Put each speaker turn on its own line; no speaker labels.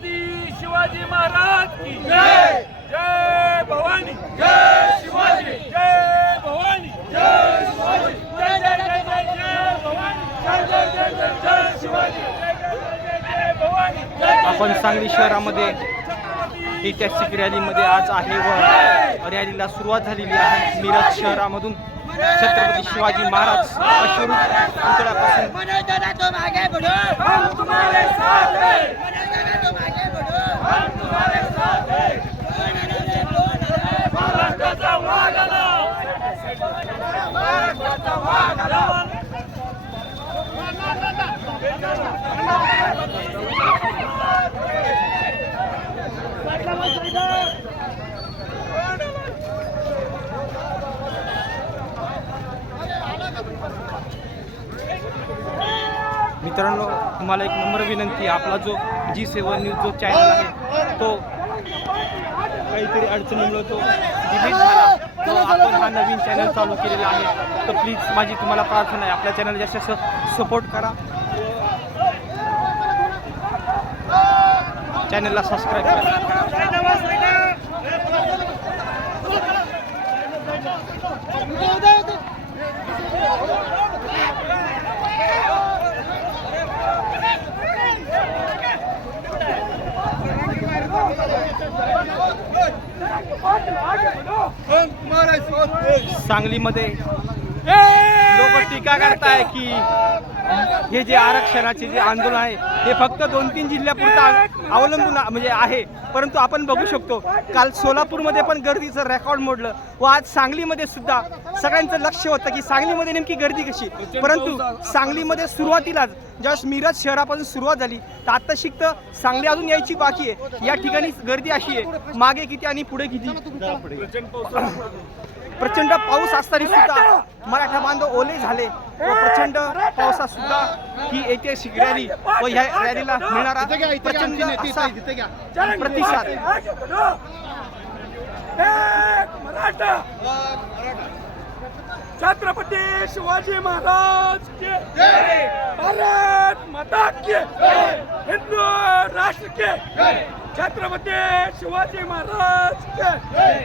छत्रपती शिवाजी महाराज की जय. जय भवानी. जय शिवाजी. जय भवानी. जय शिवाजी. जय जय जय जय जय भवानी. जय जय जय जय जय शिवाजी. जय जय जय जय जय भवानी. जय जय
आपण सांगली शहरामध्ये ऐतिहासिक रॅलीमध्ये आज आहे व रॅलीला सुरुवात झालेली आहे. मिरज शहरामधून छत्रपती शिवाजी महाराज अश्वरूप पुतळ्यापासून मित्रांनो तुम्हाला एक नम्र विनंती आपला जो जी सेवन न्यूज जो चॅनल आहे तो काहीतरी अडचणीमुळे तो डिलीट झाला. आपण हा नवीन चॅनल चालू केलेला आहे. तर प्लीज माझी तुम्हाला प्रार्थना आहे. आपल्या चॅनल जास्त सपोर्ट करा. चॅनलला सबस्क्राईब करा. सांगलीमध्ये लोक टीका करताय की हे जे आरक्षणाचे जे आंदोलन आहे हे फक्त दोन तीन जिल्ह्यापुरतं अवलंबून म्हणजे आहे. परंतु आपण बघू शकतो काल सोलापूरमध्ये पण गर्दीचं रेकॉर्ड मोडलं व आज सांगलीमध्ये सुद्धा सगळ्यांचं लक्ष होतं की सांगलीमध्ये नेमकी गर्दी कशी. परंतु सांगलीमध्ये सुरुवातीलाच ज्यावेळेस मिरज शहरापासून सुरुवात झाली तर आता शिकतं सांगली अजून यायची बाकी आहे. या ठिकाणी गर्दी अशी आहे मागे किती आणि पुढे किती? प्रचंड पाऊस असताना सुद्धा मराठा बांधव ओले झाले व प्रचंड पावसात सुद्धा ही ऐतिहासिक रॅली व ह्या रॅलीला मिळणारा प्रचंड प्रतिसाद.
छत्रपती शिवाजी महाराज भारत माता के हिंदू राष्ट्र के छत्रपती शिवाजी महाराज के